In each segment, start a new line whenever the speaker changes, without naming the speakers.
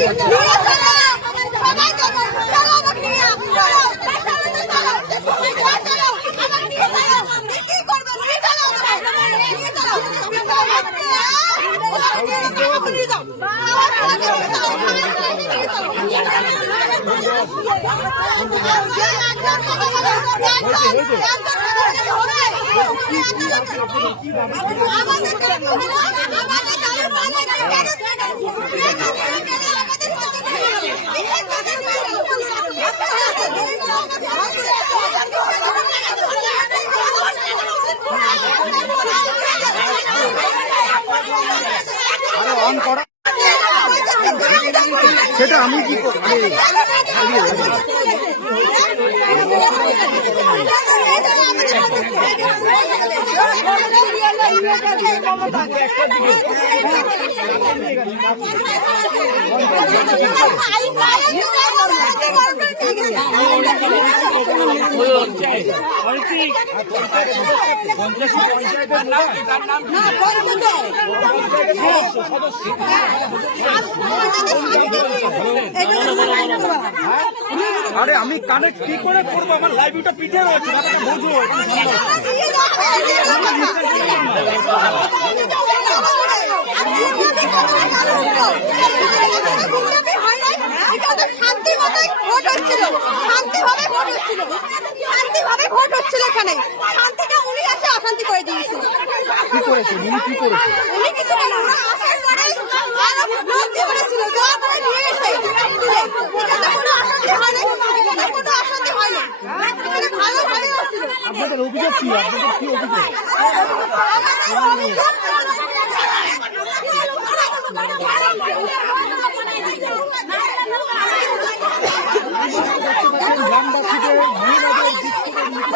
আমাদের সেটা আমি কি করব আরে আমি কানেক্ট কি করে করব? আমার লাইভটা পিঠে রয়েছে ব্যাপারটা
ভোট হচ্ছিল। শান্তিভাবে ভোট হচ্ছিল। শান্তিভাবে ভোট হচ্ছিল এখানে। শান্তিটা উনি এসে অশান্তি করে দিয়েছে।
কি করেছে? উনি কি করেছে?
উনি কিছু না আসার পরে আরও লোক দিয়ে বলেছিল দেওয়ার নিয়ে এসে তুলে কোনো অশান্তি হয় না এখানে কোনো অশান্তি হয় না এখানে ভালো ভালো হচ্ছিল
আপনাদের অভিযোগ কি? আপনাদের কি অভিযোগ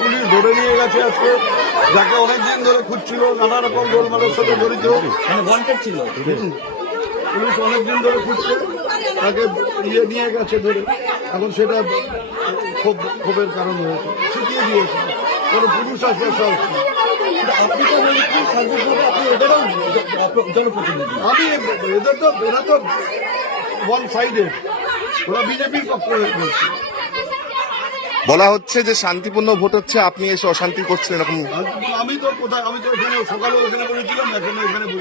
পুলিশ
ধরে নিয়ে গেছে আজকে যাকে অনেকদিন ধরে খুঁজছিল নানা রকম গোলমালের সাথে জড়িত।
ওয়ান্টেড ছিল।
পুলিশ অনেকদিন ধরে খুঁজছে তাকে ইয়ে নিয়ে গেছে ধরে। এখন সেটা ক্ষোভ ক্ষোভের কারণ হয়েছে। শিখিয়ে দিয়েছে। কোনো পুরুষ আসবে সব
আপনি তো সার্বিকভাবে আপনি এদেরও জনপ্রতিনিধি
আমি এদের তো এরা তো ওয়ান সাইডে ওরা বিজেপির পক্ষ হয়ে বলছে
বলা হচ্ছে যে শান্তিপূর্ণ ভোট হচ্ছে আপনি এসে অশান্তি করছেন এরকম।
আমি তো কোথায় আমি তো এখানে সকালে ওখানে বলেছিলাম এখন এখানে আছি।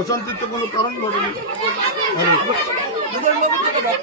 অশান্তির তো কোনো কারণ ঘটেনি।